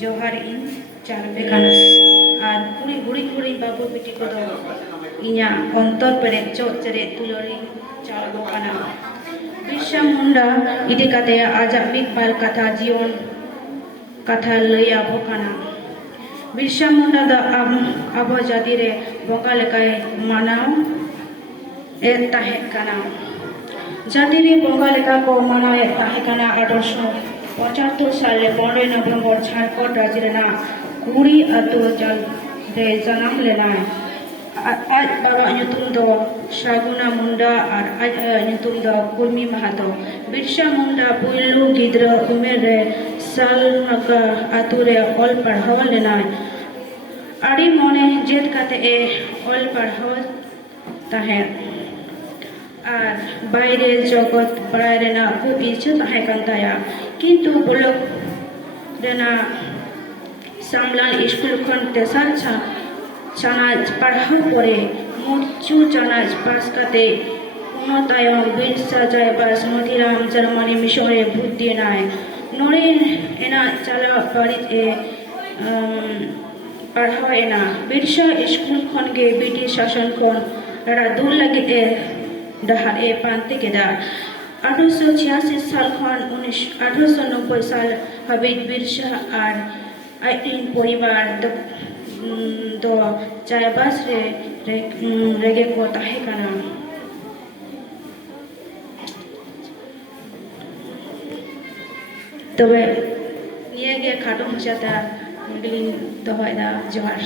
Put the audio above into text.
जोहार इन चारपे खाना और पूरी गुड़ी गुड़ी बाबू बिटी को दो इन्या अंतर पेरे चोचरे तुलोरी चालबो खाना बिरसा मुंडा इदी काते आजा मिकबार कथा जीवन कथा लैया बो खाना बिरसा मुंडा दा आबो जाति रे बंगा लेकाय मानाव ए ताहे काना जाति रे बंगा लेका को मानाव ए ताहे काना 1875 साले 15 नवंबर झारखंड राज्य रेना कुड़ी अतो जल रे जन्म लेना आज बाबा nyutum do Saguna Munda और आज nyutum do Kurmi Mahato Birsa Munda पुइलु गिद्रा उमेर रे साल नका आतुरे ऑल पढ़ावा लेना आड़ी मोने जेद काते ए ऑल पढ़ावा ताहे और बाइरे जगत बड़ाय रेना खूब इच्छा ताहे कांताया किंतु ब्लॉक रेना सामलाल स्कूल खन तेसार चानाज पढ़ाव परे मुचु चानाज पास काते उन्नतायम बिरसा जायबास मथिराम जर्मनी मिशरे भूत नाय नोरे एना चला बारित ए पढ़ाव एना बिरसा स्कूल खन के ब्रिटिश शासन खन रा दूर लगे ए डहार ए पांते केदा 1886 साल खन 1890 साल हाबिब बिरसा और आइटिन परिवार दो चायबास रेगे को ताहे काना तबे निये गे खाटो मचाता मुंडलिन दोहयदा जोहार।